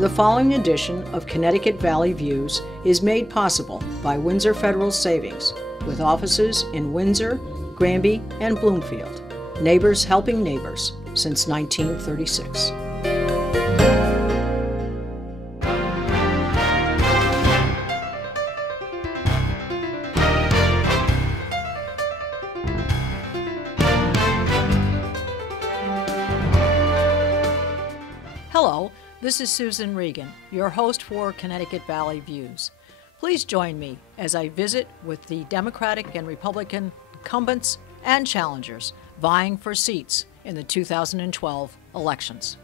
The following edition of Connecticut Valley Views is made possible by Windsor Federal Savings, with offices in Windsor, Granby, and Bloomfield. Neighbors helping neighbors since 1936. Hello, this is Susan Regan, your host for Connecticut Valley Views. Please join me as I visit with the Democratic and Republican incumbents and challengers vying for seats in the 2012 elections.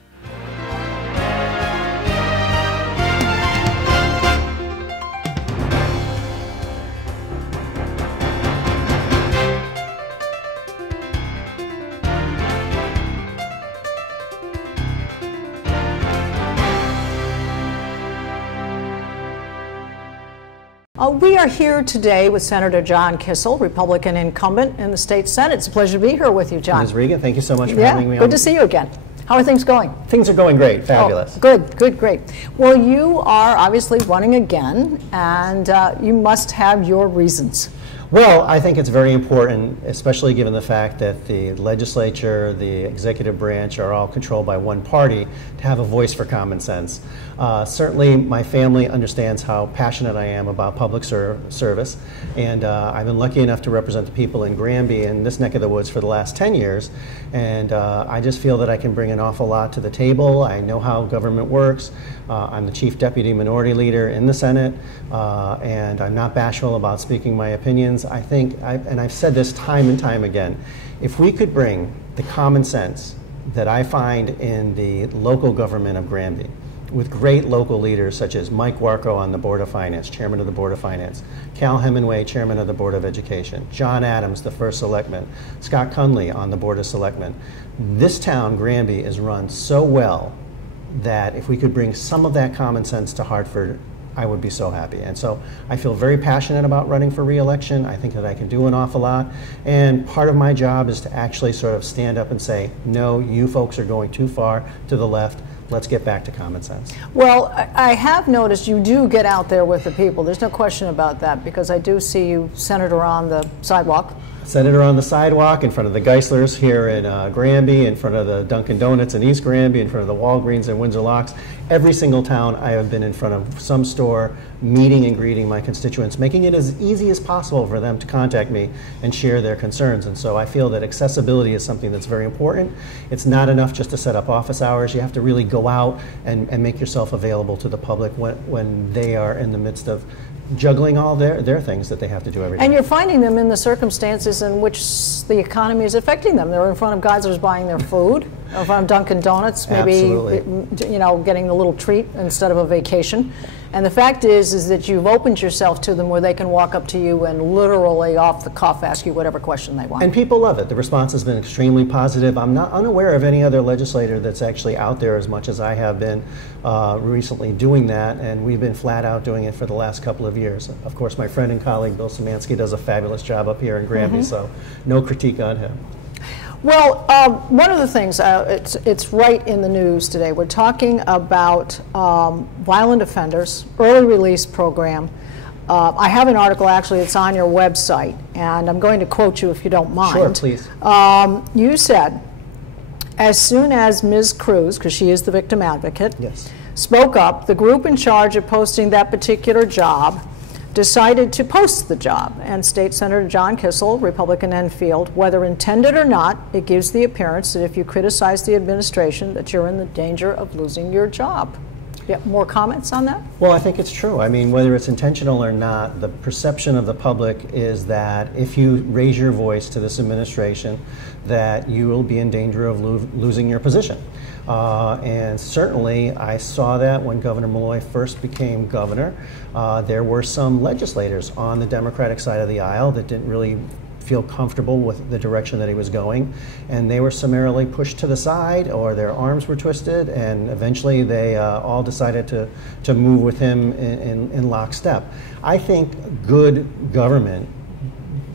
We are here today with Senator John Kissel, Republican incumbent in the state Senate. It's a pleasure to be here with you, John. Ms. Regan, thank you so much for having me on. Good to see you again. How are things going? Things are going great. Fabulous. Oh, good, great. Well, you are obviously running again, and you must have your reasons. Well, I think it's very important, especially given the fact that the legislature, the executive branch are all controlled by one party, to have a voice for common sense. Certainly, my family understands how passionate I am about public service, and I've been lucky enough to represent the people in Granby in this neck of the woods for the last 10 years, and I just feel that I can bring an awful lot to the table. I know how government works. I'm the Chief Deputy Minority Leader in the Senate, and I'm not bashful about speaking my opinions. I think, and I've said this time and time again, if we could bring the common sense that I find in the local government of Granby, with great local leaders such as Mike Warco on the Board of Finance, Chairman of the Board of Finance, Cal Hemingway, Chairman of the Board of Education, John Adams, the First Selectman, Scott Cunley on the Board of Selectmen. This town, Granby, is run so well that if we could bring some of that common sense to Hartford, I would be so happy. And so I feel very passionate about running for re-election. I think that I can do an awful lot. And part of my job is to actually sort of stand up and say, no, you folks are going too far to the left. Let's get back to common sense. Well, I have noticed you do get out there with the people. There's no question about that, because I do see you, Senator, on the sidewalk. Senator on the sidewalk, in front of the Geislers here in Granby, in front of the Dunkin' Donuts in East Granby, in front of the Walgreens in Windsor Locks. Every single town I have been in front of some store, meeting and greeting my constituents, making it as easy as possible for them to contact me and share their concerns. And so I feel that accessibility is something that's very important. It's not enough just to set up office hours. You have to really go out and make yourself available to the public when they are in the midst of juggling all their things that they have to do every day. And you're finding them in the circumstances in which the economy is affecting them. They're in front of Geislers buying their food, or in front of Dunkin' Donuts, maybe you know, getting a little treat instead of a vacation. And the fact is that you've opened yourself to them where they can walk up to you and literally off the cuff ask you whatever question they want. And people love it. The response has been extremely positive. I'm not unaware of any other legislator that's actually out there as much as I have been recently doing that, and we've been flat out doing it for the last couple of years. Of course, my friend and colleague Bill Simanski does a fabulous job up here in Granby, so no critique on him. Well, one of the things, it's right in the news today. We're talking about violent offenders, early release program. I have an article, actually, it's on your website, and I'm going to quote you if you don't mind. Sure, please. You said, as soon as Ms. Cruz, because she is the victim advocate, yes, spoke up, the group in charge of posting that particular job decided to post the job, and State Senator John Kissel, Republican Enfield, whether intended or not, it gives the appearance that if you criticize the administration that you're in the danger of losing your job. Yeah, more comments on that? Well, I think it's true. I mean, whether it's intentional or not, the perception of the public is that if you raise your voice to this administration, that you will be in danger of losing your position. And certainly I saw that when Governor Malloy first became governor. There were some legislators on the Democratic side of the aisle that didn't really feel comfortable with the direction that he was going, and they were summarily pushed to the side, or their arms were twisted, and eventually they all decided to move with him in lockstep. I think good government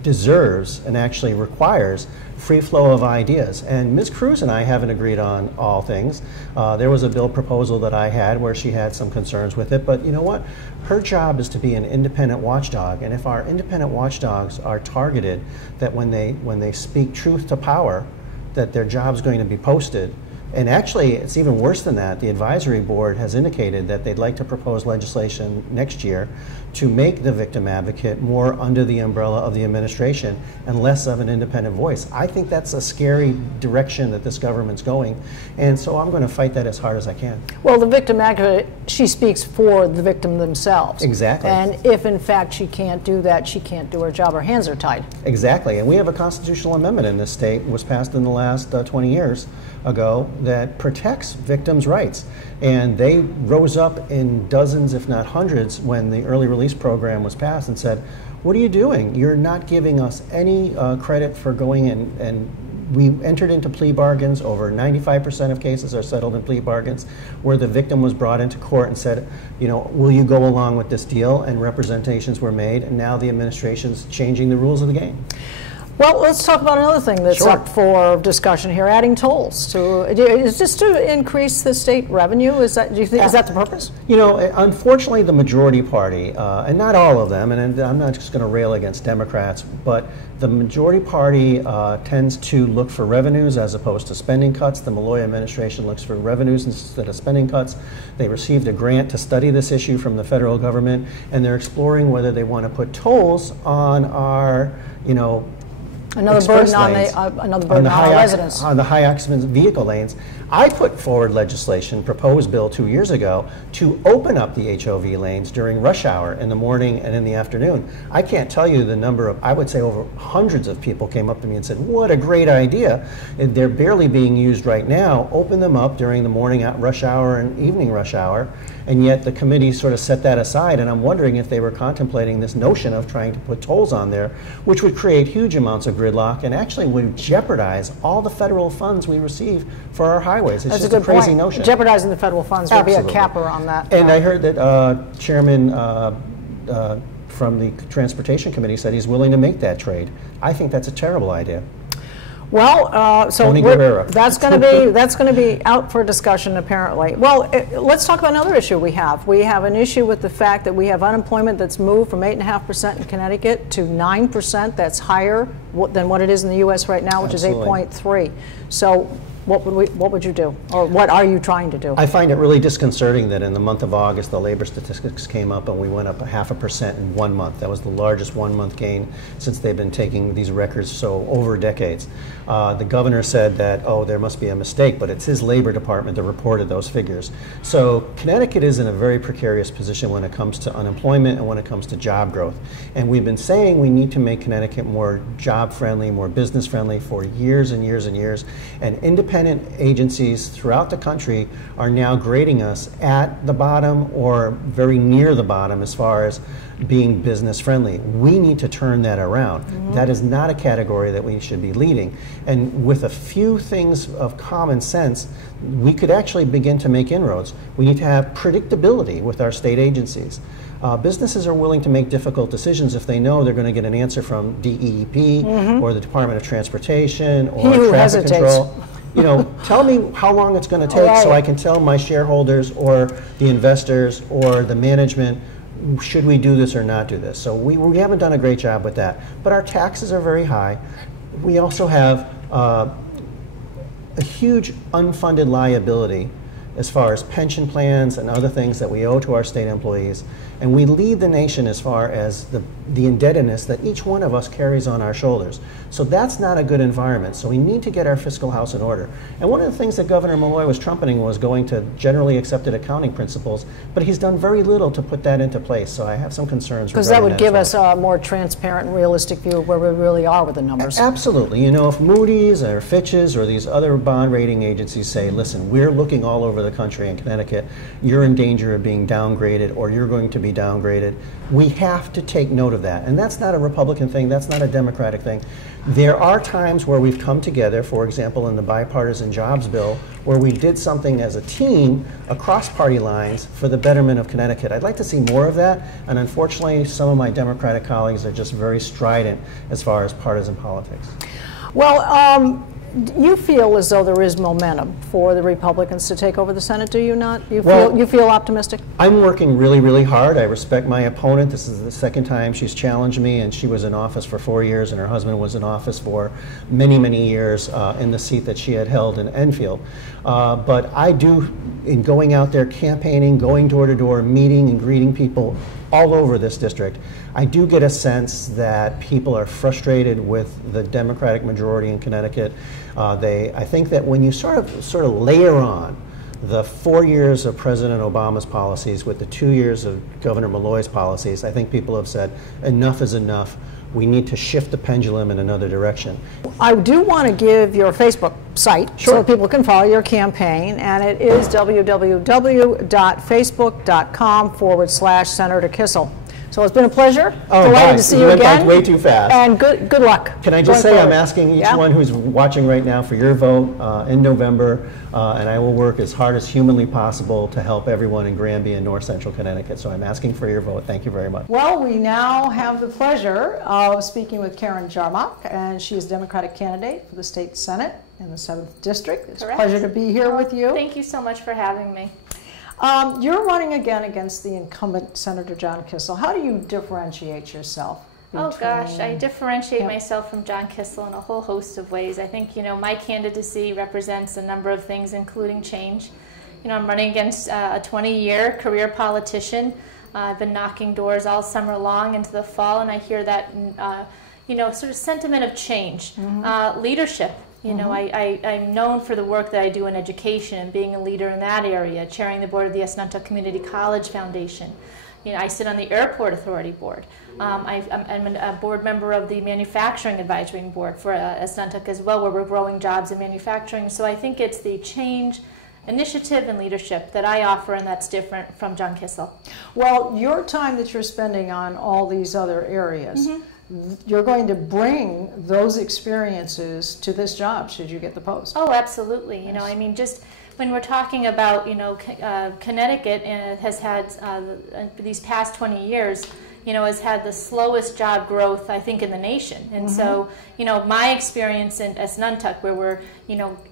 deserves and actually requires free flow of ideas. And Ms. Cruz and I haven't agreed on all things. There was a bill proposal that I had where she had some concerns with it, but you know what? Her job is to be an independent watchdog, and if our independent watchdogs are targeted, that when they speak truth to power, that their job's going to be posted. And actually, it's even worse than that. The advisory board has indicated that they'd like to propose legislation next year to make the victim advocate more under the umbrella of the administration and less of an independent voice. I think that's a scary direction that this government's going, and so I'm going to fight that as hard as I can. Well, the victim advocate, she speaks for the victim themselves. Exactly. And if in fact she can't do that, she can't do her job. Her hands are tied. Exactly. And we have a constitutional amendment in this state, was passed in the last 20 years ago, that protects victims' rights. And they rose up in dozens, if not hundreds, when the early release program was passed and said, what are you doing? You're not giving us any credit for going in. And we entered into plea bargains. Over 95% of cases are settled in plea bargains, where the victim was brought into court and said, you know, will you go along with this deal? And representations were made, and now the administration's changing the rules of the game. Well, let's talk about another thing that's Sure. up for discussion here: adding tolls. Is this to increase the state revenue? Is that, do you think, is that the purpose? You know, unfortunately, the majority party, and not all of them, and I'm not just going to rail against Democrats, but the majority party tends to look for revenues as opposed to spending cuts. The Malloy administration looks for revenues instead of spending cuts. They received a grant to study this issue from the federal government, and they're exploring whether they want to put tolls on our, you know, Another burden on our residents. On the high occupancy vehicle lanes. I put forward legislation, proposed bill 2 years ago, to open up the HOV lanes during rush hour in the morning and in the afternoon. I can't tell you the number of, I would say over hundreds of people came up to me and said, what a great idea. They're barely being used right now. Open them up during the morning rush hour and evening rush hour. And yet the committee sort of set that aside, and I'm wondering if they were contemplating this notion of trying to put tolls on there, which would create huge amounts of gridlock and actually would jeopardize all the federal funds we receive for our highways. It's just a crazy notion. Jeopardizing the federal funds would be a capper on that. And I heard that Chairman from the Transportation Committee said he's willing to make that trade. I think that's a terrible idea. Well, so that's going to be out for discussion apparently. Well, let's talk about another issue we have. We have an issue with the fact that we have unemployment that's moved from 8.5% in Connecticut to 9%. That's higher than what it is in the U.S. right now, which Absolutely. is 8.3. So what would you do, or what are you trying to do? I find it really disconcerting that in the month of August, the labor statistics came up and we went up 0.5% in 1 month. That was the largest 1 month gain since they've been taking these records, so over decades. The governor said that, oh, there must be a mistake, but it's his labor department that reported those figures. So Connecticut is in a very precarious position when it comes to unemployment and when it comes to job growth. And we've been saying we need to make Connecticut more job friendly, more business friendly for years and years and years. And independent agencies throughout the country are now grading us at the bottom or very near the bottom as far as being business friendly. We need to turn that around. Mm-hmm. That is not a category that we should be leading. And with a few things of common sense, we could actually begin to make inroads. We need to have predictability with our state agencies. Businesses are willing to make difficult decisions if they know they're going to get an answer from DEP mm-hmm. or the Department of Transportation or traffic control. You know, tell me how long it's going to take so I can tell my shareholders or the investors or the management, should we do this or not do this? So we haven't done a great job with that. But our taxes are very high. We also have a huge unfunded liability as far as pension plans and other things that we owe to our state employees. And we lead the nation as far as the indebtedness that each one of us carries on our shoulders. So that's not a good environment. So we need to get our fiscal house in order. And one of the things that Governor Malloy was trumpeting was going to generally accepted accounting principles, but he's done very little to put that into place. So I have some concerns. Because that would give us a more transparent and realistic view of where we really are with the numbers. Absolutely. You know, if Moody's or Fitch's or these other bond rating agencies say, listen, we're looking all over the country in Connecticut, you're in danger of being downgraded or you're going to be downgraded, we have to take note of that. And that's not a Republican thing, that's not a Democratic thing. There are times where we've come together, for example, in the bipartisan jobs bill, where we did something as a team across party lines for the betterment of Connecticut. I'd like to see more of that, and unfortunately, some of my Democratic colleagues are just very strident as far as partisan politics. Well, you feel as though there is momentum for the Republicans to take over the Senate, do you not? You feel optimistic? I'm working really, really hard. I respect my opponent. This is the second time she's challenged me, and she was in office for 4 years, and her husband was in office for many, many years in the seat that she had held in Enfield. But I do, in going out there campaigning, going door to door, meeting and greeting people all over this district, I do get a sense that people are frustrated with the Democratic majority in Connecticut. I think that when you sort of layer on the 4 years of President Obama's policies with the 2 years of Governor Malloy's policies, I think people have said enough is enough. We need to shift the pendulum in another direction. I do want to give your Facebook site so people can follow your campaign, and it is www.facebook.com/Senator Kissel. So it's been a pleasure. Delighted to see you again. Went by way too fast. And good luck. Can I just say I'm asking each one who's watching right now for your vote in November, and I will work as hard as humanly possible to help everyone in Granby and North Central Connecticut. So I'm asking for your vote. Thank you very much. Well, we now have the pleasure of speaking with Karen Jarmoc, and she is Democratic candidate for the state Senate in the 7th District. It's a pleasure to be here with you. Thank you so much for having me. You're running again against the incumbent Senator John Kissel. How do you differentiate yourself? Oh gosh, I differentiate myself from John Kissel in a whole host of ways. I think, my candidacy represents a number of things, including change. I'm running against a 20-year career politician. I've been knocking doors all summer long into the fall, and I hear that, sort of sentiment of change, leadership. I'm known for the work that I do in education and being a leader in that area, chairing the board of the Esnuntuck Community College Foundation. I sit on the Airport Authority Board. I'm a board member of the Manufacturing Advisory Board for Esnuntuck as well, where we're growing jobs in manufacturing. So I think it's the change, initiative, and leadership that I offer, and that's different from John Kissel. Well, your time that you're spending on all these other areas, you're going to bring those experiences to this job should you get the post. Oh, absolutely. Just when we're talking about, Connecticut has had these past 20 years, has had the slowest job growth, I think, in the nation. And so, my experience in Esnuntuck, where we're,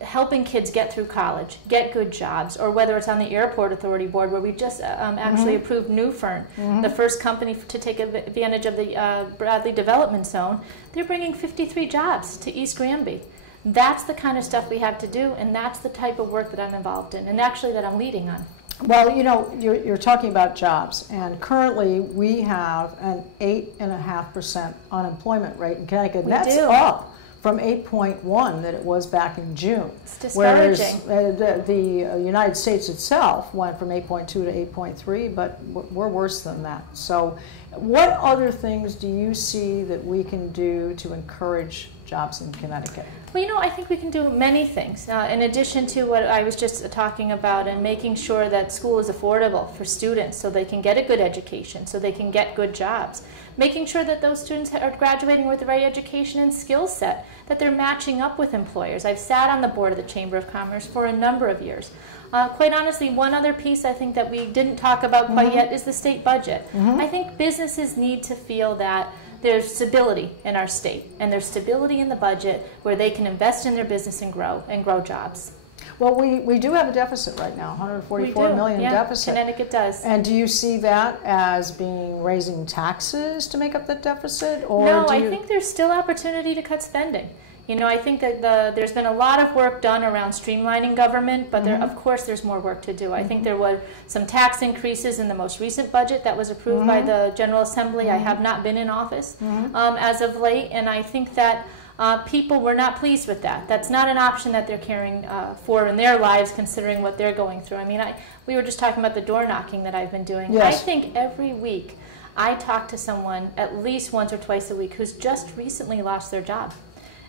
helping kids get through college, get good jobs, or whether it's on the Airport Authority Board, where we just actually approved New Fern, the first company to take advantage of the Bradley Development Zone, they're bringing 53 jobs to East Granby. That's the kind of stuff we have to do, and that's the type of work that I'm involved in, and actually that I'm leading on. Well, you're talking about jobs, and currently we have an 8.5% unemployment rate in Connecticut. And that's up from 8.1 that it was back in June. It's discouraging. Whereas the United States itself went from 8.2 to 8.3, but we're worse than that. So what other things do you see that we can do to encourage jobs in Connecticut? Well, I think we can do many things. In addition to what I was just talking about, and making sure that school is affordable for students so they can get a good education, so they can get good jobs. Making sure that those students are graduating with the right education and skill set, that they're matching up with employers. I've sat on the board of the Chamber of Commerce for a number of years. Quite honestly, one other piece I think that we didn't talk about quite yet is the state budget. I think businesses need to feel that there's stability in our state, and there's stability in the budget where they can invest in their business and grow jobs. Well, we do have a deficit right now, $144 million deficit. Connecticut does. And do you see that as being raising taxes to make up the deficit? Or no, I think there's still opportunity to cut spending. I think that there's been a lot of work done around streamlining government, but of course there's more work to do. I think there were some tax increases in the most recent budget that was approved by the General Assembly. I have not been in office as of late, and I think that people were not pleased with that. That's not an option that they're caring for in their lives, considering what they're going through. We were just talking about the door knocking that I've been doing. Yes. I think every week I talk to someone at least once or twice a week who's just recently lost their job.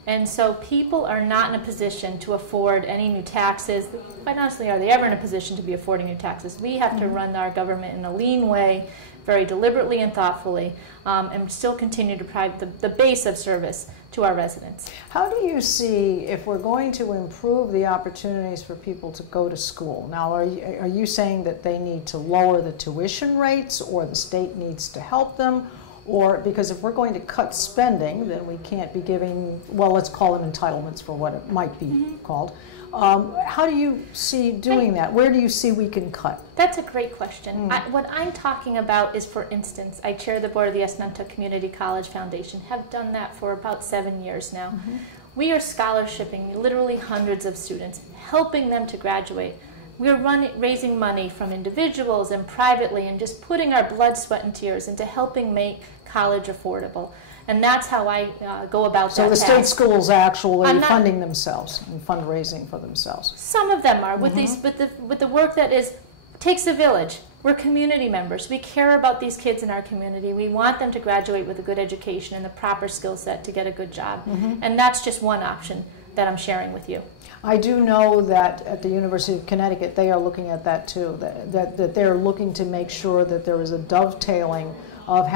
And so people are not in a position to afford any new taxes. Quite honestly, are they ever in a position to be affording new taxes? We have to run our government in a lean way, very deliberately and thoughtfully, and still continue to provide the base of service to our residents. How do you see, if we're going to improve the opportunities for people to go to school, now are you saying that they need to lower the tuition rates, or the state needs to help them, Or because if we're going to cut spending, then we can't be giving, well, let's call them entitlements for what it might be called. How do you see doing that? Where do you see we can cut? That's a great question. What I'm talking about is, for instance, I chair the board of the Nantucket Community College Foundation, have done that for about 7 years now. We are scholarshiping literally hundreds of students, helping them to graduate. We're raising money from individuals and privately and just putting our blood, sweat, and tears into helping make college affordable. And that's how I go about that. So the state schools are actually funding themselves and fundraising for themselves. Some of them are with the work that takes a village. We're community members. We care about these kids in our community. We want them to graduate with a good education and the proper skill set to get a good job. And that's just one option that I'm sharing with you. I do know that at the University of Connecticut, they are looking at that too, that they're looking to make sure that there is a dovetailing of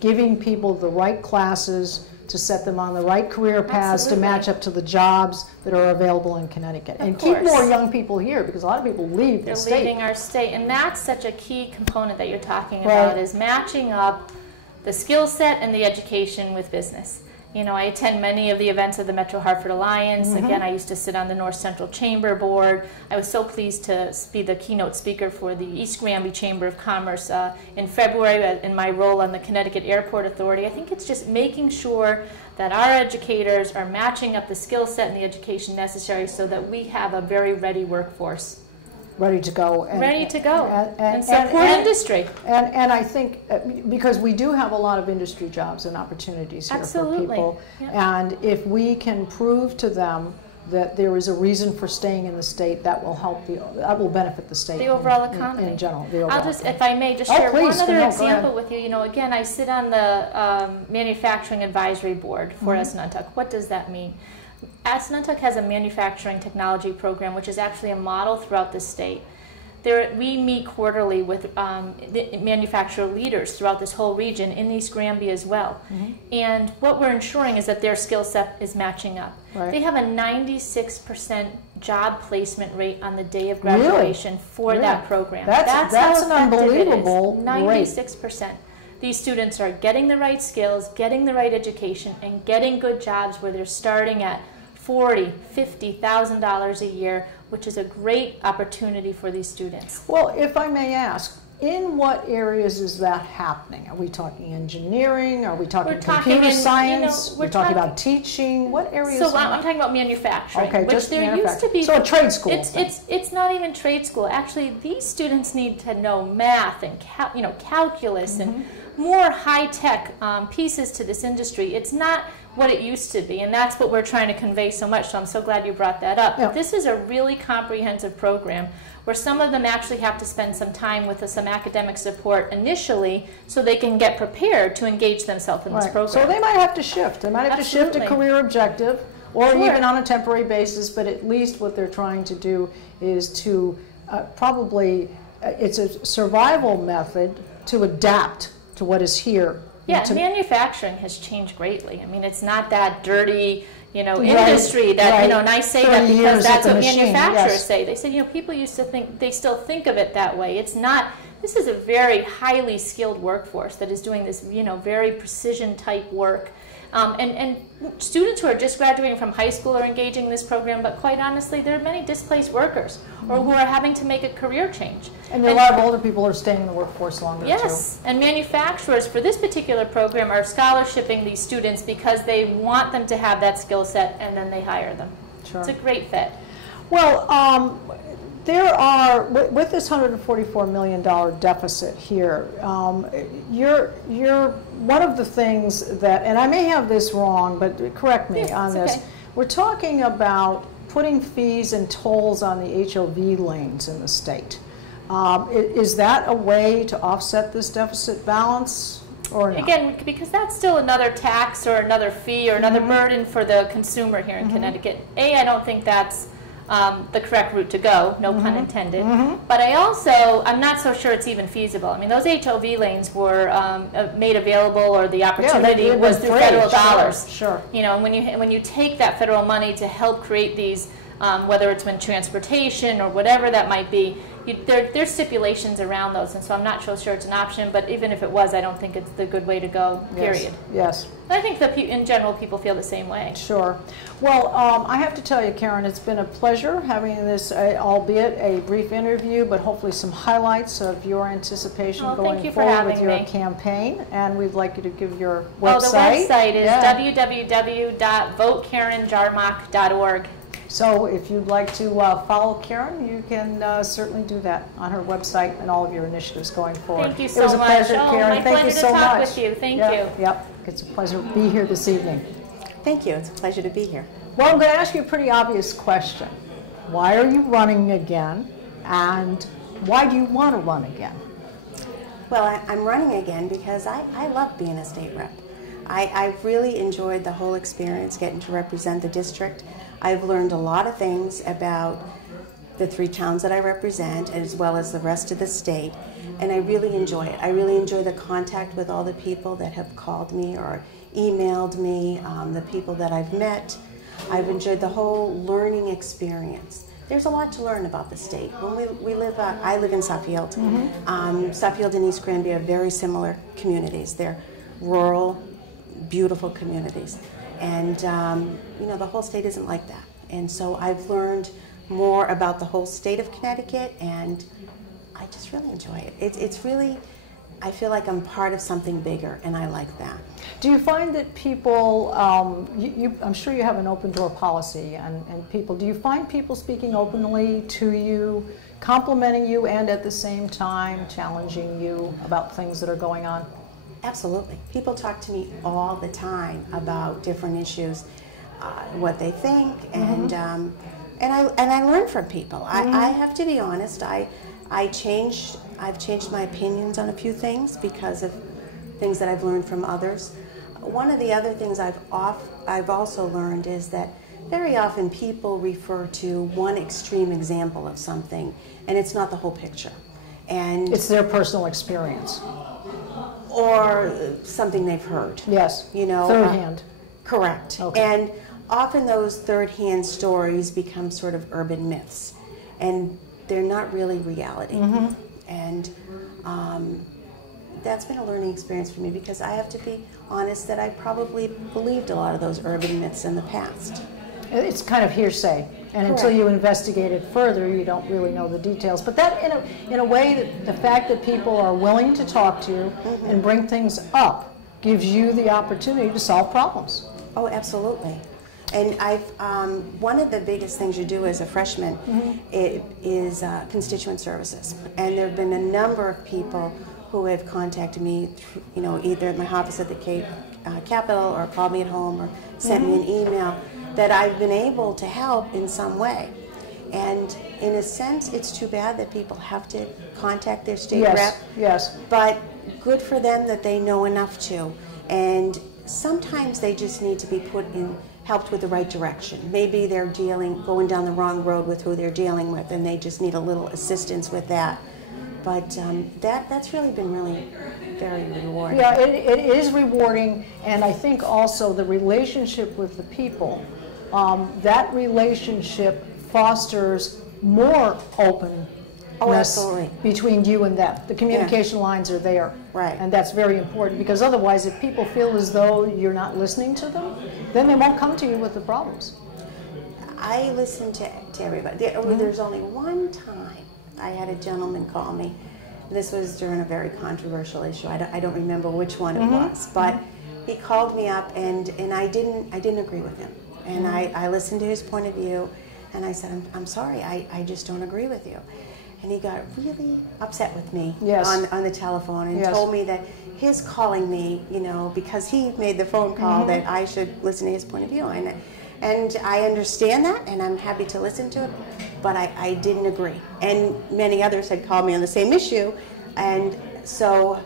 giving people the right classes to set them on the right career paths to match up to the jobs that are available in Connecticut. And keep more young people here, because a lot of people leave the state. They're leaving our state, and that's such a key component that you're talking about, is matching up the skill set and the education with business. You know, I attend many of the events of the Metro Hartford Alliance. Again, I used to sit on the North Central Chamber Board. I was so pleased to be the keynote speaker for the East Granby Chamber of Commerce in February in my role on the Connecticut Airport Authority. I think it's just making sure that our educators are matching up the skill set and the education necessary so that we have a very ready workforce. Ready to go. And support industry. And I think, because we do have a lot of industry jobs and opportunities here for people, and if we can prove to them that there is a reason for staying in the state, that will help that will benefit the state. The overall economy. In general. I'll just, if I may, just share one other example with you. You know, again, I sit on the Manufacturing Advisory Board for Nantucket. What does that mean? Nantucket has a manufacturing technology program, which is actually a model throughout the state. We meet quarterly with the manufacturer leaders throughout this whole region, in East Granby as well. And what we're ensuring is that their skill set is matching up. They have a 96% job placement rate on the day of graduation for that program. That's an unbelievable rate. 96%. These students are getting the right skills, getting the right education, and getting good jobs where they're starting at $40,000, $50,000 a year, which is a great opportunity for these students. Well, if I may ask, in what areas is that happening? Are we talking engineering? Are we talking computer science? We're talking about teaching? What areas? So I'm talking about manufacturing, which there used to be. So a trade school. It's not even trade school. Actually, these students need to know math and calculus and more high-tech pieces to this industry. It's not what it used to be, and that's what we're trying to convey so much, so I'm so glad you brought that up. This is a really comprehensive program where some of them actually have to spend some time with some academic support initially so they can get prepared to engage themselves in this program. So they might have to shift. They might have to shift a career objective, or even on a temporary basis, but at least what they're trying to do is to it's a survival method to adapt to what is here. Yeah, manufacturing has changed greatly. I mean, it's not that dirty, industry that, and I say that because that's what manufacturers say. They say, people used to think, they still think of it that way. It's not. This is a very highly skilled workforce that is doing this, very precision type work. And students who are just graduating from high school are engaging in this program, but quite honestly, there are many displaced workers or who are having to make a career change. And a lot of older people are staying in the workforce longer, too. And manufacturers for this particular program are scholarshiping these students because they want them to have that skill set, and then they hire them. It's a great fit. Well, there are, with this $144 million deficit here, you're one of the things that, and I may have this wrong, but correct me on this. We're talking about putting fees and tolls on the HOV lanes in the state. Is that a way to offset this deficit balance? Or not? Again, because that's still another tax or another fee or another burden for the consumer here in Connecticut. I don't think that's the correct route to go, no pun intended. But I'm not so sure it's even feasible. I mean, those HOV lanes were made available, or the opportunity was through federal dollars. And when you take that federal money to help create these whether it's when transportation or whatever that might be. There's stipulations around those, and so I'm not so sure it's an option, but even if it was, I don't think it's the good way to go, period. Yes. I think that in general people feel the same way. Sure. Well, I have to tell you, Karen, it's been a pleasure having this, albeit a brief interview, but hopefully some highlights of your anticipation going forward with your campaign. And we'd like you to give your website. The website is www.votekarenjarmoc.org. So if you'd like to follow Karen, you can certainly do that on her website and all of your initiatives going forward. Thank you so much. It was a pleasure, Karen. Thank you so much. My pleasure to talk with you. Thank you. Yep. It's a pleasure to be here this evening. Thank you. It's a pleasure to be here. Well, I'm going to ask you a pretty obvious question. Why are you running again, and why do you want to run again? Well, I'm running again because I love being a state rep. I've really enjoyed the whole experience, getting to represent the district. I've learned a lot of things about the 3 towns that I represent, as well as the rest of the state, and I really enjoy it. I really enjoy the contact with all the people that have called me or emailed me, the people that I've met. I've enjoyed the whole learning experience. There's a lot to learn about the state. When I live in Suffield. Suffield and East Granby are very similar communities. They're rural, beautiful communities. And the whole state isn't like that. And so I've learned more about the whole state of Connecticut, and I just really enjoy it. It's really, I feel like I'm part of something bigger, and I like that. Do you find that people, I'm sure you have an open door policy, and people, do you find people speaking openly to you, complimenting you, and at the same time challenging you about things that are going on? Absolutely. People talk to me all the time about different issues, what they think, and I learn from people. I have to be honest. I've changed my opinions on a few things because of things that I've learned from others. One of the other things I've also learned is that very often people refer to one extreme example of something, and it's not the whole picture. And it's their personal experience. Or something they've heard. Yes, third hand. Correct. Okay. And often those third-hand stories become sort of urban myths, and they're not really reality. And that's been a learning experience for me, because I have to be honest that I probably believed a lot of those urban myths in the past. It's kind of hearsay, and until you investigate it further, you don't really know the details. But that, in a way, the fact that people are willing to talk to you and bring things up gives you the opportunity to solve problems. Oh, absolutely. And one of the biggest things you do as a freshman is constituent services. And there have been a number of people who have contacted me, either at my office at the Capitol, or called me at home, or sent me an email, that I've been able to help in some way. And in a sense, it's too bad that people have to contact their state rep. Yes. But good for them that they know enough to. And sometimes they just need to be helped with the right direction. Maybe they're going down the wrong road with who they're dealing with, and they just need a little assistance with that. But that's really been very rewarding. Yeah, it is rewarding, and I think also the relationship with the people, that relationship fosters more openness between you and them. The communication lines are there. Right. And that's very important, because otherwise, if people feel as though you're not listening to them, then they won't come to you with the problems. I listen to everybody. There's only one time I had a gentleman call me. This was during a very controversial issue. I don't remember which one it was, but he called me up, and I didn't agree with him. And I listened to his point of view, and I said, I'm sorry, I just don't agree with you. And he got really upset with me on the telephone, and told me that his calling me, because he made the phone call, that I should listen to his point of view. And I understand that, and I'm happy to listen to it, but I didn't agree. And many others had called me on the same issue, and so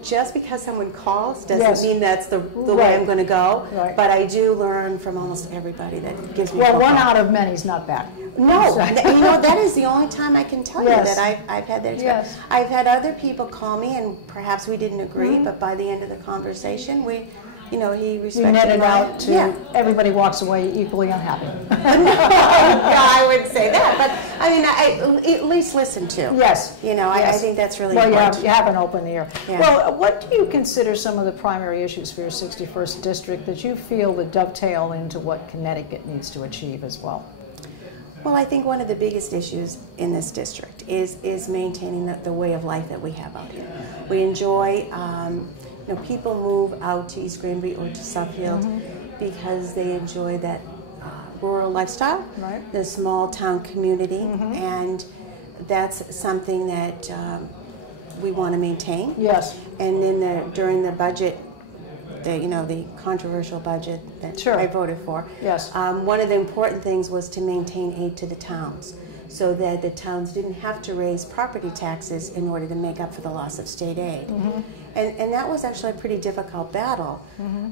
just because someone calls doesn't mean that's the way I'm going to go. Right. But I do learn from almost everybody that gives me a phone one call. out of many is not bad. No, that is the only time I can tell you that I've had that experience. Yes. I've had other people call me, and perhaps we didn't agree, but by the end of the conversation, we you know, he respected you net it my, out to everybody walks away equally unhappy. I wouldn't say that, but I mean, I at least listen to. Yes. You know, yes. I think that's really well, important. you have an open ear. Yeah. Well, what do you consider some of the primary issues for your 61st district that you feel that dovetail into what Connecticut needs to achieve as well? Well, I think one of the biggest issues in this district is maintaining the way of life that we have out here. We enjoy, you know, people move out to East Granby or to Suffield because they enjoy that rural lifestyle, the small town community, and that's something that we want to maintain. Yes. And during the budget, the controversial budget that I voted for. Yes. One of the important things was to maintain aid to the towns, so that the towns didn't have to raise property taxes in order to make up for the loss of state aid. And that was actually a pretty difficult battle.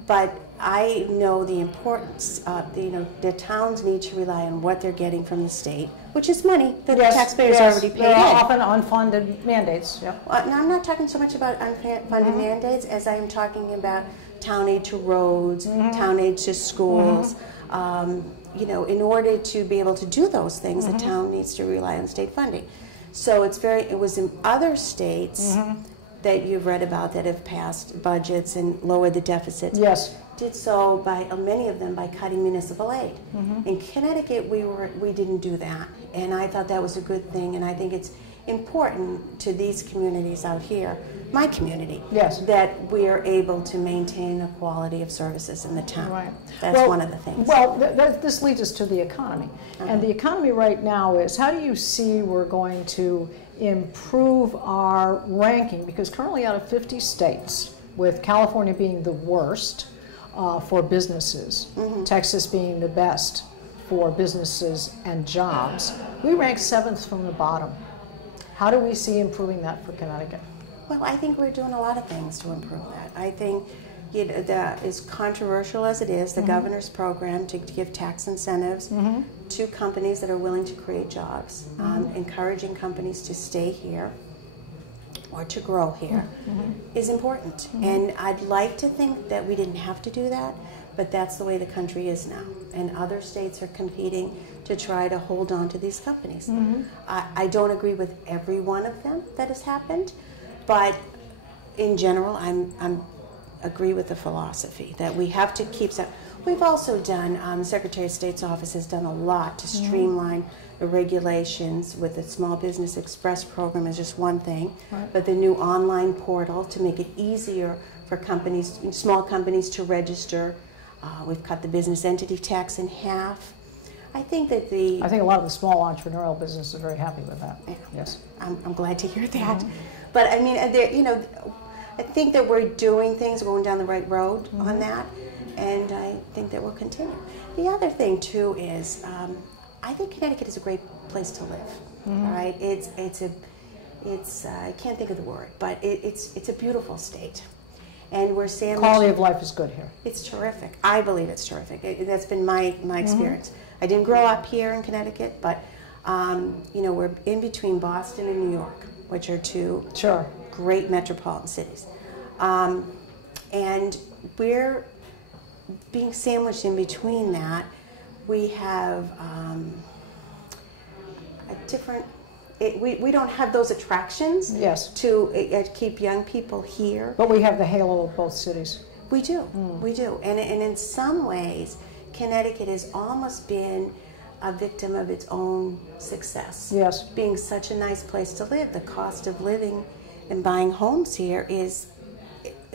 But I know the importance of, the towns need to rely on what they're getting from the state, which is money that the taxpayers already paid in. Often unfunded mandates. Yeah. Now, I'm not talking so much about unfunded mandates as I am talking about town aid to roads, town aid to schools. In order to be able to do those things, the town needs to rely on state funding. So it was in other states that you've read about that have passed budgets and lowered the deficits. Yes. Did so by many of them by cutting municipal aid. In Connecticut, we didn't do that, and I thought that was a good thing. And I think it's important to these communities out here, my community, that we are able to maintain the quality of services in the town. Right. That's one of the things. Well, this leads us to the economy. And the economy right now is, how do you see we're going to improve our ranking? Because currently out of 50 states, with California being the worst for businesses, Texas being the best for businesses and jobs, we rank 7th from the bottom. How do we see improving that for Connecticut? Well, I think we're doing a lot of things to improve that. I think, as controversial as it is, the governor's program to give tax incentives to companies that are willing to create jobs, encouraging companies to stay here or to grow here is important. And I'd like to think that we didn't have to do that, but that's the way the country is now. And other states are competing to try to hold on to these companies. I don't agree with every one of them that has happened, but in general, I'm agree with the philosophy that we have to keep. We've also done, Secretary of State's office has done a lot to streamline the regulations with the Small Business Express program is just one thing, but the new online portal to make it easier for companies, small companies to register. We've cut the business entity tax in half. I think that I think a lot of the small entrepreneurial businesses are very happy with that. Yeah, yes. I'm glad to hear that. But I mean, I think that we're doing things, going down the right road on that, and I think that will continue. The other thing too is, I think Connecticut is a great place to live. All right, it's I can't think of the word, but it's a beautiful state. And we're sandwiched. Quality of life is good here. It's terrific. I believe it's terrific. That's been my experience. I didn't grow up here in Connecticut, but we're in between Boston and New York, which are two great metropolitan cities. And we're being sandwiched in between that. We have a different. We don't have those attractions to keep young people here. But we have the halo of both cities. We do, we do. And in some ways, Connecticut has almost been a victim of its own success. Yes. Being such a nice place to live, the cost of living and buying homes here is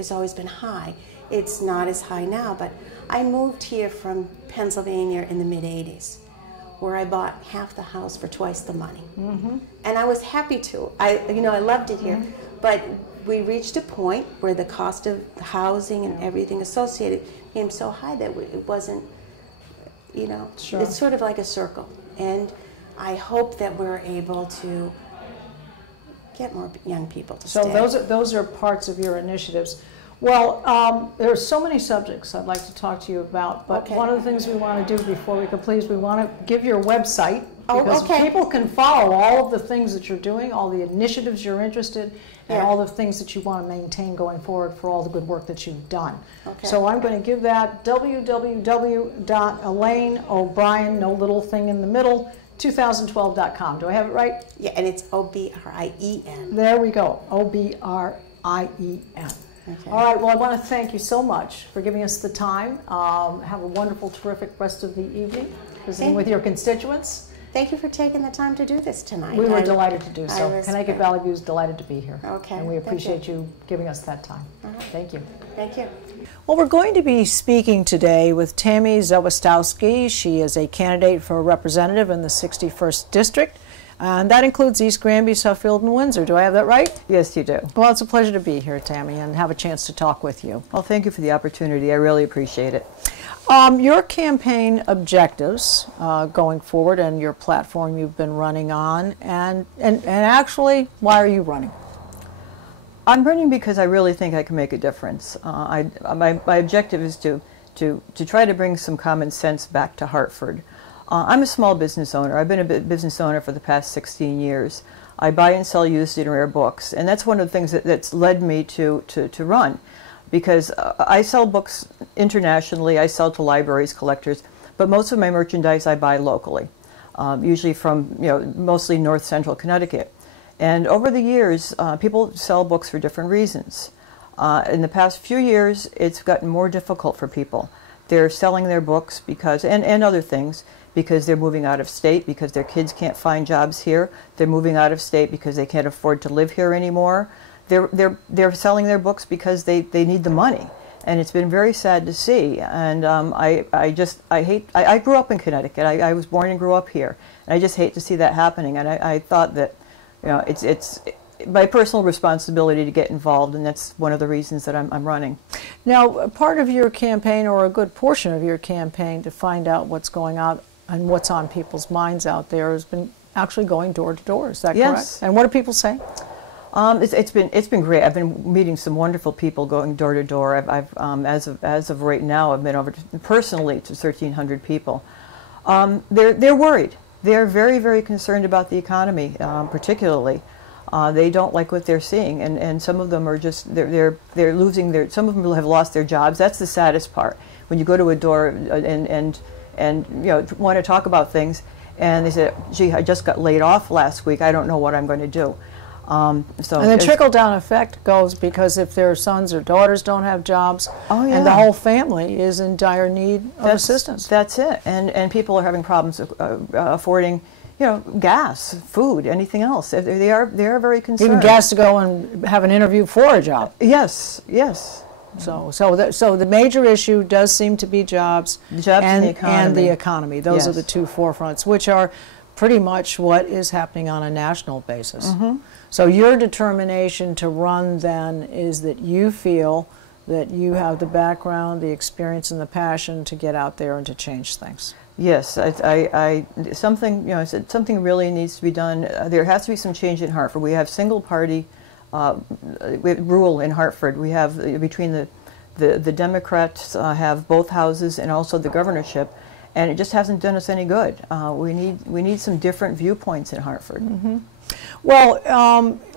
always been high. It's not as high now, but I moved here from Pennsylvania in the mid-'80s. Where I bought half the house for twice the money, and I was happy to. I loved it here, but we reached a point where the cost of housing and everything associated became so high that it wasn't. It's sort of like a circle, and I hope that we're able to get more young people to stay. So those are parts of your initiatives. Well, there are so many subjects I'd like to talk to you about, but one of the things we want to do before we complete is we want to give your website Because okay. people can follow all of the things that you're doing, all the initiatives you're interested in, and all the things that you want to maintain going forward for all the good work that you've done. Okay. So I'm going to give that www.ElaineO'Brien, no little thing in the middle, 2012.com. Do I have it right? Yeah, and it's O-B-R-I-E-N. There we go, O-B-R-I-E-N. Okay. All right, well, I want to thank you so much for giving us the time. Have a wonderful, terrific rest of the evening, visiting with your constituents. Thank you for taking the time to do this tonight. We were delighted to do so. was Connecticut Valley View is delighted to be here. Okay, And we thank appreciate you giving us that time. Thank you. Thank you. Well, we're going to be speaking today with Tami Zawitowski. She is a candidate for a representative in the 61st District, and that includes East Granby, Suffield, and Windsor. Do I have that right? Yes, you do. Well, it's a pleasure to be here, Tami, and have a chance to talk with you. Well, thank you for the opportunity. I really appreciate it. Your campaign objectives going forward and your platform you've been running on, and actually, why are you running? I'm running because I really think I can make a difference. My objective is to try to bring some common sense back to Hartford. I'm a small business owner. I've been a business owner for the past 16 years. I buy and sell used and rare books, and that's one of the things that's led me to run. Because I sell books internationally, I sell to libraries, collectors, but most of my merchandise I buy locally, usually from mostly north central Connecticut. And over the years, people sell books for different reasons. In the past few years, it's gotten more difficult for people. They're selling their books because, and other things, because they're moving out of state, because their kids can't find jobs here. They're moving out of state because they can't afford to live here anymore. They're selling their books because they need the money, and it's been very sad to see. And I grew up in Connecticut. I was born and grew up here, and I just hate to see that happening. And I thought that it's my personal responsibility to get involved, and that's one of the reasons that I'm running. Now, part of your campaign, or a good portion of your campaign, to find out what's going on and what's on people's minds out there, has been actually going door to door. Is that Yes. correct? And what do people say? It's been great. I've been meeting some wonderful people going door to door. As of right now, I've been over personally to 1,300 people. They're worried. They're very, very concerned about the economy, particularly. They don't like what they're seeing, and some of them are just they're losing their. Some of them have lost their jobs. That's the saddest part. When you go to a door and want to talk about things, and they say, "Gee, I just got laid off last week. I don't know what I'm going to do." And the trickle-down effect goes because if their sons or daughters don't have jobs, and the whole family is in dire need of assistance. That's it. And people are having problems affording, gas, food, anything else. They are very concerned. Even gas to go and have an interview for a job. Yes, yes. So the major issue does seem to be jobs, and the economy. And the economy. Those are the two forefronts, which are pretty much what is happening on a national basis. Mm-hmm. So your determination to run then is that you feel that you have the background, the experience, and the passion to get out there and to change things. Yes, something really needs to be done. There has to be some change in Hartford. We have single party rule in Hartford. We have between the Democrats have both houses and also the governorship, and it just hasn't done us any good. We need some different viewpoints in Hartford. Mm-hmm. Well,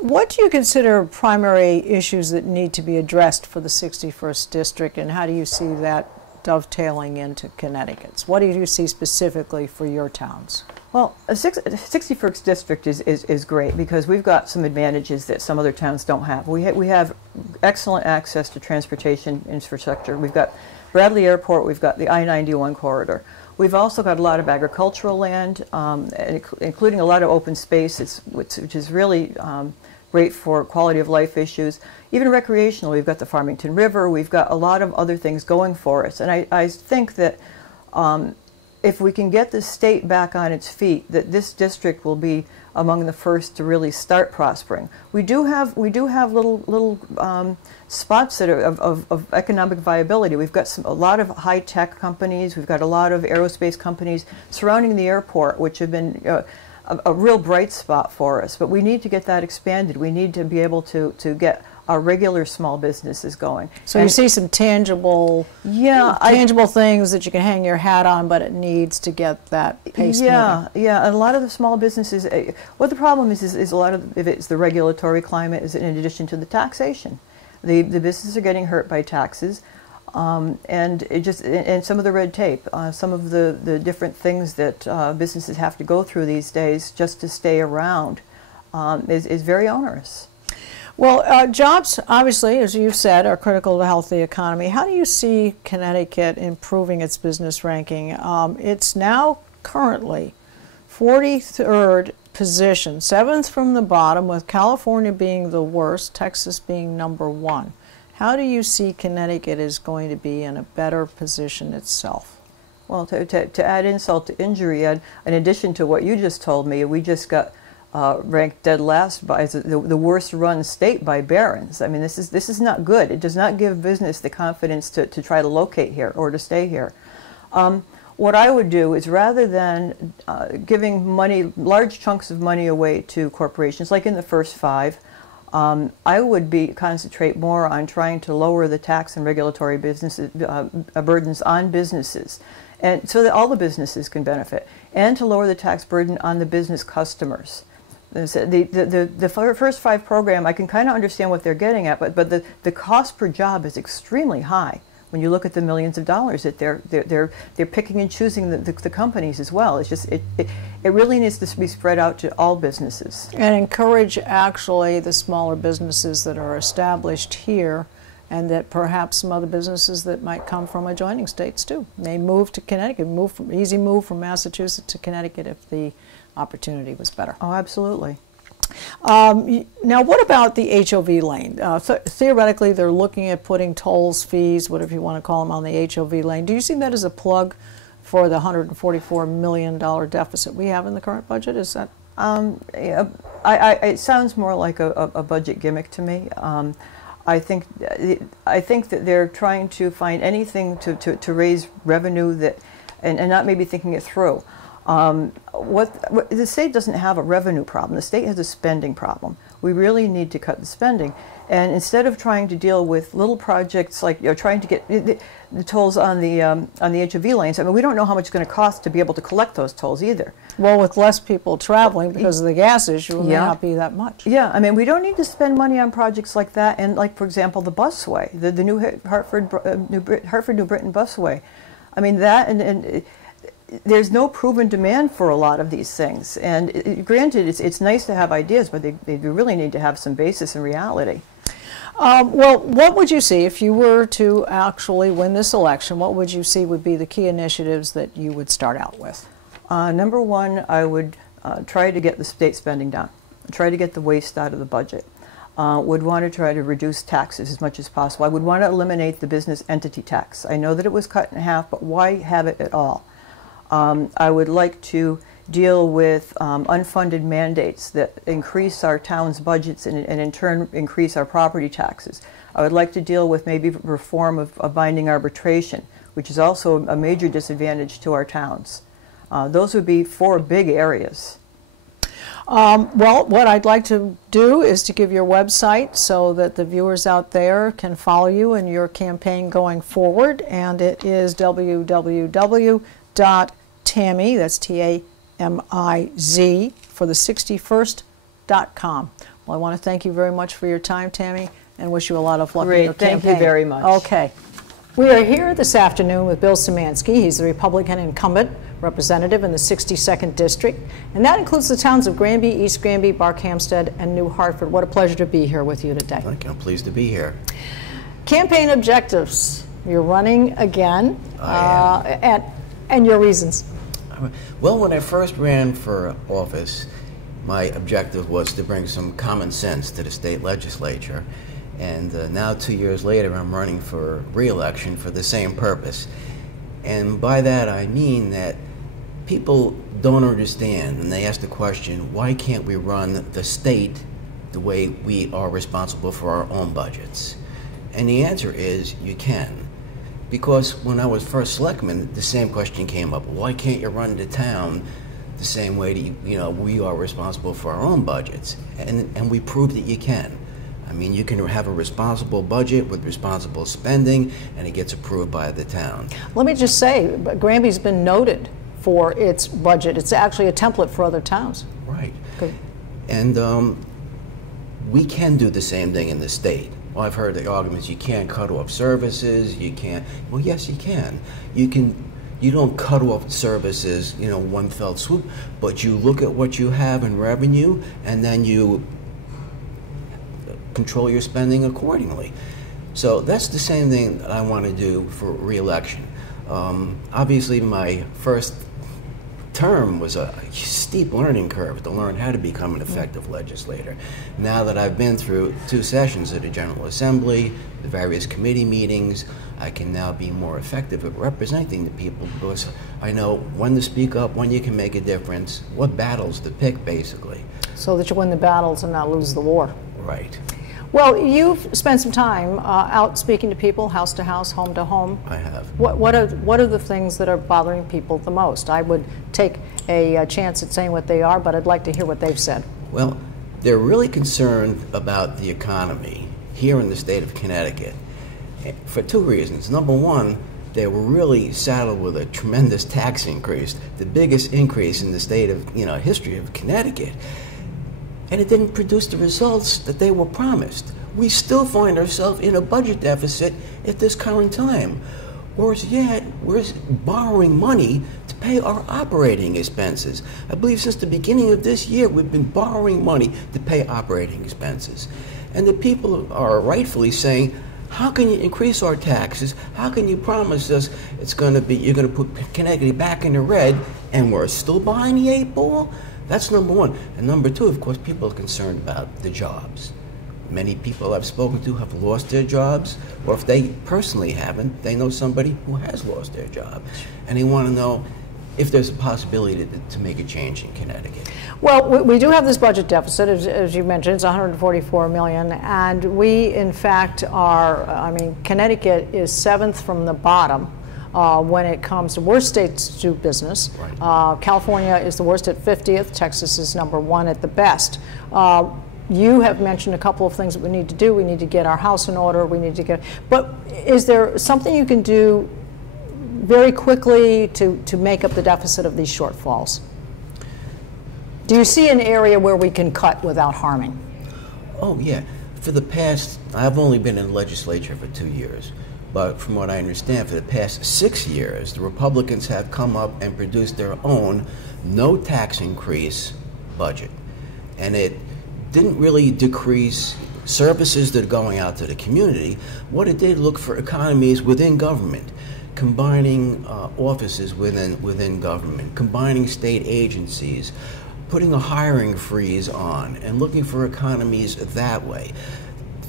what do you consider primary issues that need to be addressed for the 61st District, and how do you see that dovetailing into Connecticut's? What do you see specifically for your towns? Well, the 61st District is great because we've got some advantages that some other towns don't have. We have excellent access to transportation infrastructure. We've got Bradley Airport, we've got the I-91 corridor. We've also got a lot of agricultural land, including a lot of open space, which is really great for quality of life issues. Even recreational, we've got the Farmington River, we've got a lot of other things going for us. And I think that if we can get the state back on its feet, that this district will be among the first to really start prospering. We do have little spots that are of economic viability. We've got a lot of high-tech companies. We've got a lot of aerospace companies surrounding the airport, which have been a real bright spot for us. But we need to get that expanded. We need to be able to get our regular small business is going. So you see some tangible, tangible things that you can hang your hat on, but it needs to get that pace moving. Yeah. And a lot of the small businesses, what the problem is a lot of, if it's the regulatory climate, is in addition to the taxation. The businesses are getting hurt by taxes, and some of the red tape, some of the different things that businesses have to go through these days just to stay around is very onerous. Well, jobs, obviously, as you've said, are critical to the health of the economy. How do you see Connecticut improving its business ranking? It's now currently 43rd position, 7th from the bottom, with California being the worst, Texas being number 1. How do you see Connecticut is going to be in a better position itself? Well, to add insult to injury, in addition to what you just told me, we just got ranked dead last by the worst run state by Barron's. I mean, this is not good. It does not give business the confidence to try to locate here or to stay here. What I would do is, rather than giving money, large chunks of money away to corporations, like in the first 5, I would concentrate more on trying to lower the tax and regulatory burdens on businesses, and so that all the businesses can benefit, and to lower the tax burden on the business customers. The first 5 program, I can kind of understand what they're getting at, but the cost per job is extremely high when you look at the millions of dollars that they're picking and choosing the companies as well. It's just it really needs to be spread out to all businesses and encourage actually the smaller businesses that are established here, and that perhaps some other businesses that might come from adjoining states too may move to Connecticut, easy move from Massachusetts to Connecticut if the opportunity was better. Oh, absolutely. Now, what about the HOV lane? Theoretically, they're looking at putting tolls, fees, whatever you want to call them, on the HOV lane. Do you see that as a plug for the $144 million deficit we have in the current budget? Is that? It sounds more like a budget gimmick to me. I think that they're trying to find anything to raise revenue and not maybe thinking it through. The state doesn't have a revenue problem. The state has a spending problem. We really need to cut the spending. And instead of trying to deal with little projects like trying to get the tolls on the HOV lanes, I mean, we don't know how much it's going to cost to be able to collect those tolls either. Well, with less people traveling because of the gas issue, it may not be that much. Yeah, I mean, we don't need to spend money on projects like that. And like, for example, the busway, the new Hartford New Britain busway. I mean, that and there's no proven demand for a lot of these things. And granted, it's nice to have ideas, but they really need to have some basis in reality. Well, what would you see if you were to actually win this election? What would you see would be the key initiatives that you would start out with? Number 1, I would try to get the state spending down, try to get the waste out of the budget. Would want to try to reduce taxes as much as possible. I would want to eliminate the business entity tax. I know that it was cut in half, but why have it at all? I would like to deal with unfunded mandates that increase our town's budgets and in turn increase our property taxes. I would like to deal with maybe reform of binding arbitration, which is also a major disadvantage to our towns. Those would be 4 big areas. Well, what I'd like to do is to give your website so that the viewers out there can follow you in your campaign going forward, and it is www.Tami, that's T-A-M-I-Z, for the 61st.com. Well, I want to thank you very much for your time, Tami, and wish you a lot of luck in your campaign. Thank you very much. Okay. We are here this afternoon with Bill Simanski. He's the Republican incumbent representative in the 62nd District, and that includes the towns of Granby, East Granby, Barkhamsted, and New Hartford. What a pleasure to be here with you today. Thank you. I'm pleased to be here. Campaign objectives. You're running again, and your reasons. Well, when I first ran for office, my objective was to bring some common sense to the state legislature. And now 2 years later, I'm running for re-election for the same purpose. And by that, I mean that people don't understand, and they ask the question, why can't we run the state the way we are responsible for our own budgets? And the answer is, you can. Because when I was first selectman, the same question came up. Why can't you run the town the same way that we are responsible for our own budgets? And we proved that you can. I mean, you can have a responsible budget with responsible spending, and it gets approved by the town. Let me just say, Granby's been noted for its budget. It's actually a template for other towns. Right. Okay. And we can do the same thing in the state. Well, I've heard the arguments, you can't cut off services, you can't. Well, yes, you can. You don't cut off services, one fell swoop, but you look at what you have in revenue, and then you control your spending accordingly. So that's the same thing that I want to do for re-election. Obviously, my first term was a steep learning curve to learn how to become an effective legislator. Now that I've been through 2 sessions of the General Assembly, the various committee meetings, I can now be more effective at representing the people because I know when to speak up, when you can make a difference, what battles to pick, basically. So that you win the battles and not lose the war. Right. Well, you've spent some time out speaking to people, house to house, home to home. I have. What are the things that are bothering people the most? I would take a chance at saying what they are, but I'd like to hear what they've said. Well, they're really concerned about the economy here in the state of Connecticut for 2 reasons. Number one, they were really saddled with a tremendous tax increase, the biggest increase in the state of history of Connecticut. And it didn't produce the results that they were promised. We still find ourselves in a budget deficit at this current time. Whereas yet, we're borrowing money to pay our operating expenses. I believe since the beginning of this year, we've been borrowing money to pay operating expenses. And the people are rightfully saying, how can you increase our taxes? How can you promise us you're going to put Connecticut back in the red, and we're still behind the 8 ball? That's number one. And number two, of course, people are concerned about the jobs. Many people I've spoken to have lost their jobs, or if they personally haven't, they know somebody who has lost their job. And they want to know if there's a possibility to make a change in Connecticut. Well, we do have this budget deficit, as you mentioned, it's $144 million, and we, in fact, Connecticut is 7th from the bottom when it comes to worst states to do business. Right. California is the worst at 50th. Texas is number 1 at the best. You have mentioned a couple of things that we need to do. We need to get our house in order. But is there something you can do very quickly to make up the deficit of these shortfalls? Do you see an area where we can cut without harming? Oh, yeah. For the past, I've only been in the legislature for 2 years. But from what I understand, for the past 6 years, the Republicans have come up and produced their own no tax increase budget. And it didn't really decrease services that are going out to the community. What it did, look for economies within government, combining offices within government, combining state agencies, putting a hiring freeze on, and looking for economies that way.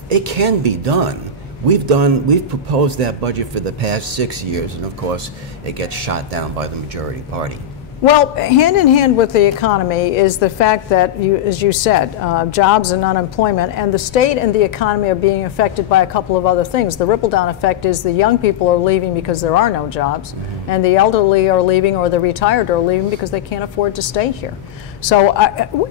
It can be done. We've proposed that budget for the past 6 years, and of course, it gets shot down by the majority party. Well, hand in hand with the economy is the fact that, as you said, jobs and unemployment, and the state and the economy are being affected by a couple of other things. The ripple-down effect is the young people are leaving because there are no jobs, and the elderly are leaving, or the retired are leaving because they can't afford to stay here. So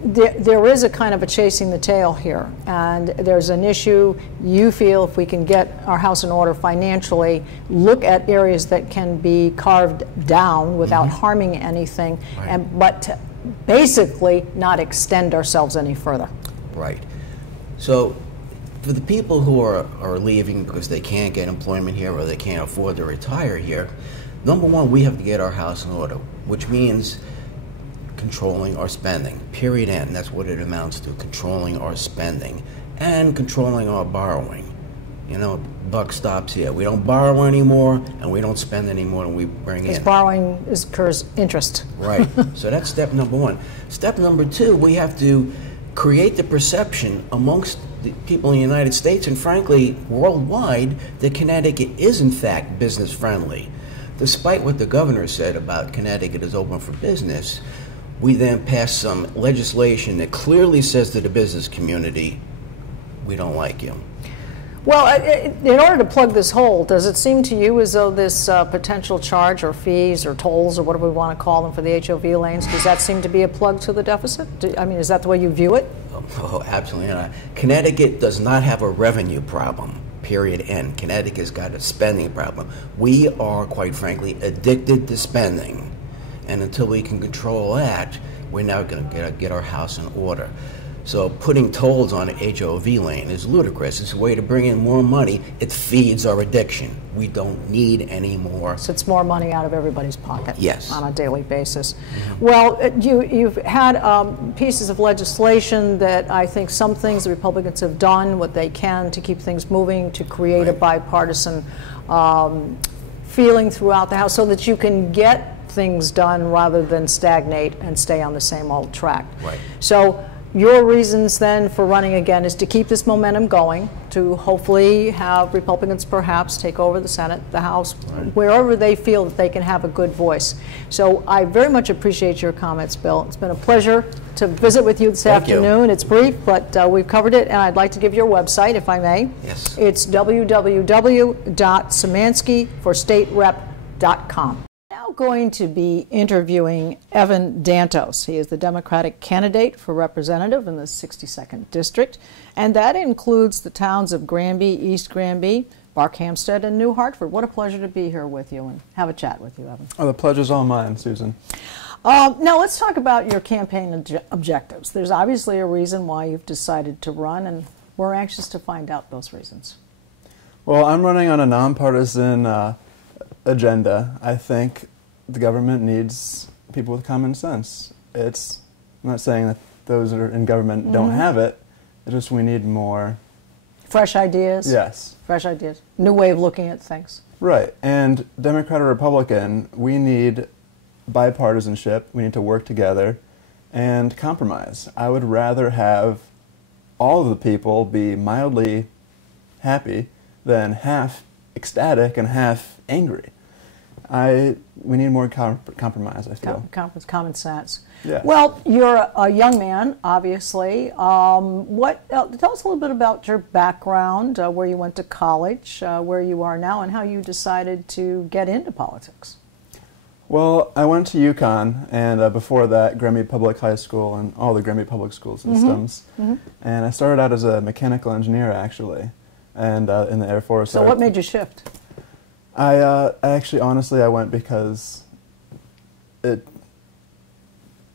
there is a kind of a chasing the tail here, and there's an issue. You feel if we can get our house in order financially, look at areas that can be carved down without harming anything, right. But basically not extend ourselves any further. Right. So for the people who are leaving because they can't get employment here or they can't afford to retire here, number one, we have to get our house in order, which means controlling our spending, period, end. That's what it amounts to, controlling our spending and controlling our borrowing. Buck stops here. We don't borrow anymore, and we don't spend any more than we bring in. Because borrowing incurs interest. Right. So that's step number one. Step number two, we have to create the perception amongst the people in the United States and, frankly, worldwide, that Connecticut is, in fact, business-friendly. Despite what the governor said about Connecticut is open for business, we then passed some legislation that clearly says to the business community, we don't like you. Well, in order to plug this hole, does it seem to you as though this potential charge or fees or tolls or whatever we want to call them for the HOV lanes, does that seem to be a plug to the deficit? I mean, is that the way you view it? Oh, absolutely not. Connecticut does not have a revenue problem, period, end. Connecticut's got a spending problem. We are, quite frankly, addicted to spending. And until we can control that, we're now going to get our house in order. So putting tolls on an HOV lane is ludicrous. It's a way to bring in more money. It feeds our addiction. We don't need any more. So it's more money out of everybody's pocket. Yes. On a daily basis. Well, you've had pieces of legislation that I think some things the Republicans have done what they can to keep things moving, to create a bipartisan feeling throughout the House so that you can get things done rather than stagnate and stay on the same old track. Right. So your reasons then for running again is to keep this momentum going, to hopefully have Republicans perhaps take over the Senate, the House, wherever they feel that they can have a good voice. So I very much appreciate your comments, Bill. It's been a pleasure to visit with you this afternoon. It's brief, but we've covered it, and I'd like to give your website, if I may. Yes. It's www.simanskiforstaterep.com. Now going to be interviewing Evan Dantos. He is the Democratic candidate for representative in the 62nd District, and that includes the towns of Granby, East Granby, Barkhamsted, and New Hartford. What a pleasure to be here with you and have a chat with you, Evan. Oh, the pleasure's all mine, Susan. Now let's talk about your campaign objectives. There's obviously a reason why you've decided to run, and we're anxious to find out those reasons. Well, I'm running on a nonpartisan agenda. I think the government needs people with common sense. I'm not saying that those that are in government don't have it. It's just we need more. Fresh ideas? Yes. Fresh ideas. New way of looking at things. Right. And Democrat or Republican, we need bipartisanship. We need to work together and compromise. I would rather have all of the people be mildly happy than half ecstatic and half angry. We need more compromise, I feel. Common sense. Yeah. Well, you're a young man, obviously. Tell us a little bit about your background, where you went to college, where you are now, and how you decided to get into politics. Well, I went to UConn, and before that, Granby Public High School and all the Granby Public School systems. And I started out as a mechanical engineer, actually, and in the Air Force. So what made you shift? I actually, honestly, I went because it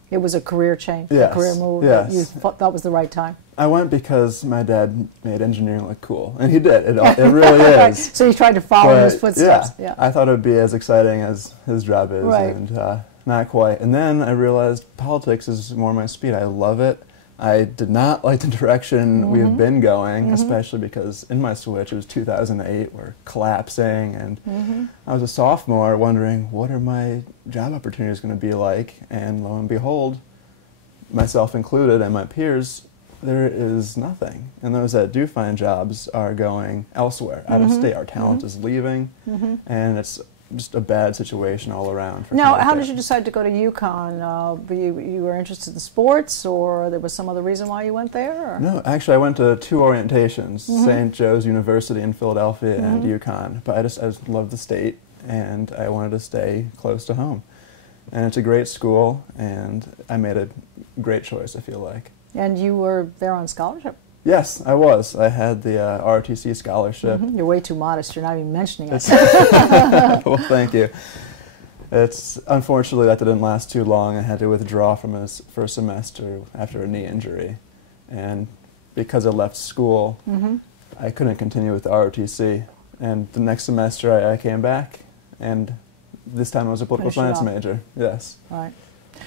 was a career change, yes, a career move. Yes. That you thought that was the right time. I went because my dad made engineering look cool, and he did. It really is. So you tried to follow in his footsteps. Yeah, I thought it would be as exciting as his job is, and not quite. And then I realized politics is more my speed. I love it. I did not like the direction we've been going, especially because in my switch, it was 2008, we're collapsing, and I was a sophomore wondering, what are my job opportunities going to be like? And lo and behold, myself included and my peers, there is nothing. And those that do find jobs are going elsewhere, out of state. Our talent is leaving, and it's just a bad situation all around. Now, how did you decide to go to UConn? You were interested in sports, or there was some other reason why you went there? Or? No, actually I went to two orientations, St. Joe's University in Philadelphia and UConn. But I just loved the state, and I wanted to stay close to home. And it's a great school, and I made a great choice, I feel like. And you were there on scholarship? Yes, I was. I had the ROTC scholarship. You're way too modest. You're not even mentioning it. Well, thank you. Unfortunately, that didn't last too long. I had to withdraw from his first semester after a knee injury. And because I left school, I couldn't continue with the ROTC. And the next semester, I came back, and this time I was a political science major. Yes. All right.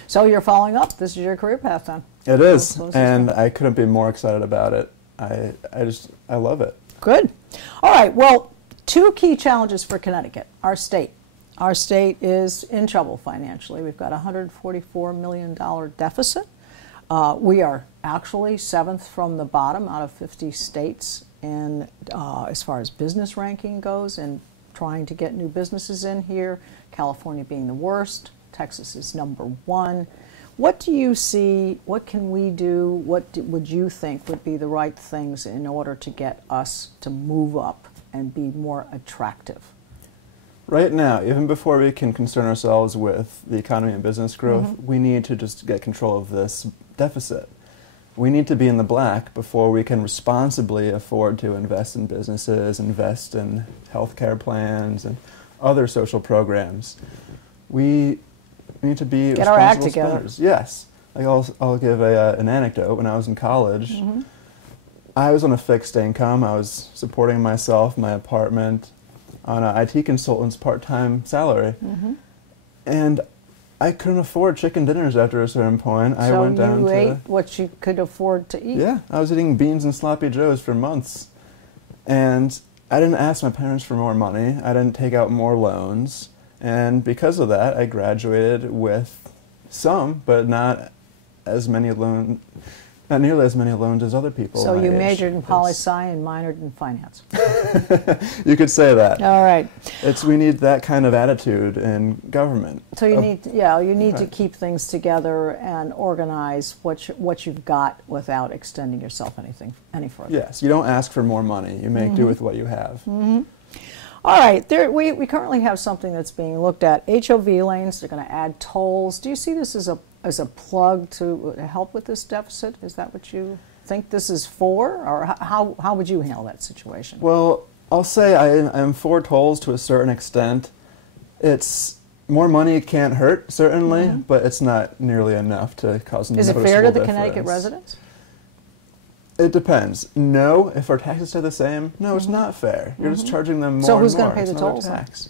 So you're following up. This is your career path then. It is, and I couldn't be more excited about it. I love it. Good. All right. Well, two key challenges for Connecticut. Our state. Our state is in trouble financially. We've got a $144 million deficit. We are actually 7th from the bottom out of 50 states in as far as business ranking goes, and trying to get new businesses in here. California being the worst. Texas is #1. What do you see, what can we do, would you think would be the right things in order to get us to move up and be more attractive? Right now, even before we can concern ourselves with the economy and business growth, we need to just get control of this deficit. We need to be in the black before we can responsibly afford to invest in businesses, invest in healthcare plans, and other social programs. We need to be get our act responsible together. spenders. Yes. Like I'll give an anecdote. When I was in college, I was on a fixed income. I was supporting myself, my apartment, on an IT consultant's part-time salary. And I couldn't afford chicken dinners after a certain point. I went down you to ate what you could afford to eat? Yeah, I was eating beans and sloppy joes for months. And I didn't ask my parents for more money. I didn't take out more loans. And because of that, I graduated with some, but not as many loans, not nearly as many loans as other people. So you my age. majored in poli-sci and minored in finance. You could say that. All right. We need that kind of attitude in government. So you need, you need to keep things together and organize what you've got without extending yourself any further. Yes, you don't ask for more money. You make do with what you have. All right, we currently have something that's being looked at. HOV lanes, they're going to add tolls. Do you see this as a plug to help with this deficit? Is that what you think this is for? Or how would you handle that situation? Well, I'll say I am for tolls to a certain extent. It's more money can't hurt, certainly, but it's not nearly enough to cause a Is noticeable it fair to the difference. Connecticut residents? It depends. No, if our taxes stay the same, no, it's not fair. You're just charging them more So and who's more. going to pay the It's another tolls then? tax.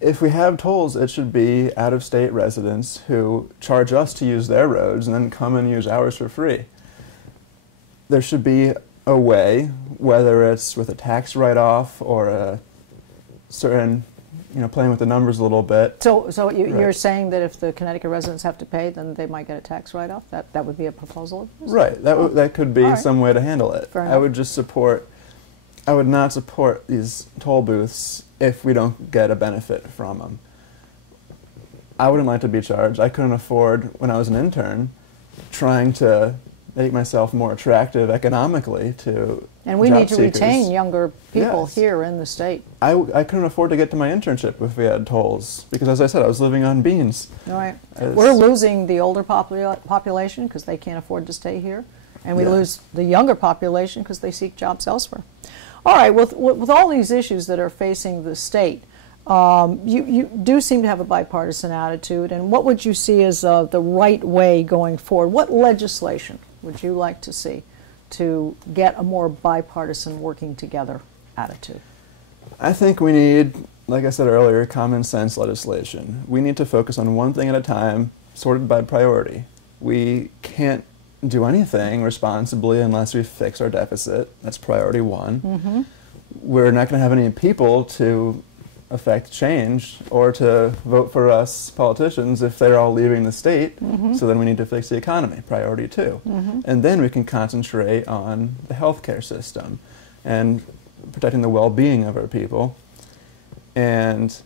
If we have tolls, it should be out-of-state residents who charge us to use their roads and then come and use ours for free. There should be a way, whether it's with a tax write-off or a certain, playing with the numbers a little bit. So you're saying that if the Connecticut residents have to pay, then they might get a tax write-off? That would be a proposal of yours? Right. That could be some way to handle it. Fair I enough. would just I would not support these toll booths if we don't get a benefit from them. I wouldn't like to be charged. I couldn't afford, when I was an intern, trying to make myself more attractive economically to And we job need to seekers. retain younger people Yes. here in the state. I couldn't afford to get to my internship if we had tolls, because as I said, I was living on beans. All right. As- We're losing the older population because they can't afford to stay here. And we Yeah. lose the younger population because they seek jobs elsewhere. All right, with all these issues that are facing the state, you do seem to have a bipartisan attitude. And what would you see as the right way going forward? What legislation would you like to see to get a more bipartisan working together attitude? I think we need, like I said earlier, common sense legislation. We need to focus on one thing at a time, sorted by priority. We can't do anything responsibly unless we fix our deficit. That's priority one. We're not going to have any people to affect change or to vote for us politicians if they're all leaving the state. So then we need to fix the economy, priority two. And then we can concentrate on the healthcare system and protecting the well-being of our people, and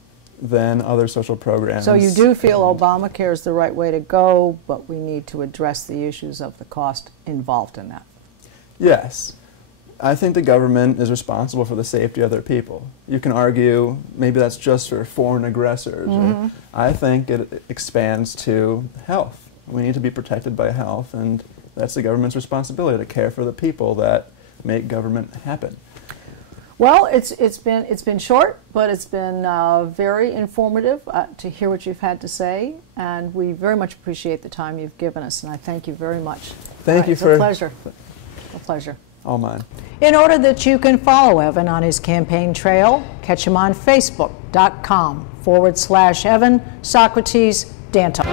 then other social programs. So you do feel Obamacare is the right way to go, but we need to address the issues of the cost involved in that. Yes. I think the government is responsible for the safety of their people. You can argue maybe that's just for foreign aggressors. Or I think it expands to health. We need to be protected by health, and that's the government's responsibility to care for the people that make government happen. Well, it's been short, but it's been very informative to hear what you've had to say, and we very much appreciate the time you've given us, and I thank you very much. Thank you it's for a pleasure. A pleasure. All mine. In order that you can follow Evan on his campaign trail, catch him on Facebook.com/Evan Socrates Dantos.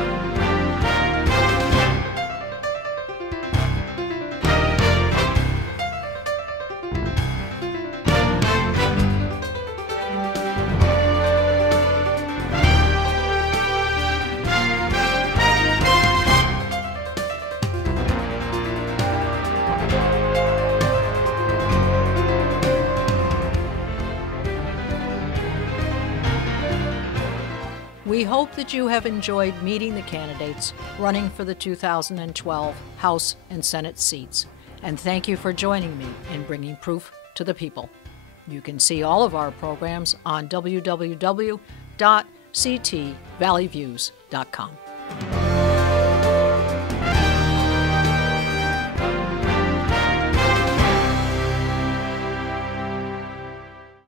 We We hope that you have enjoyed meeting the candidates running for the 2012 House and Senate seats, and thank you for joining me in bringing proof to the people. You can see all of our programs on www.ctvalleyviews.com.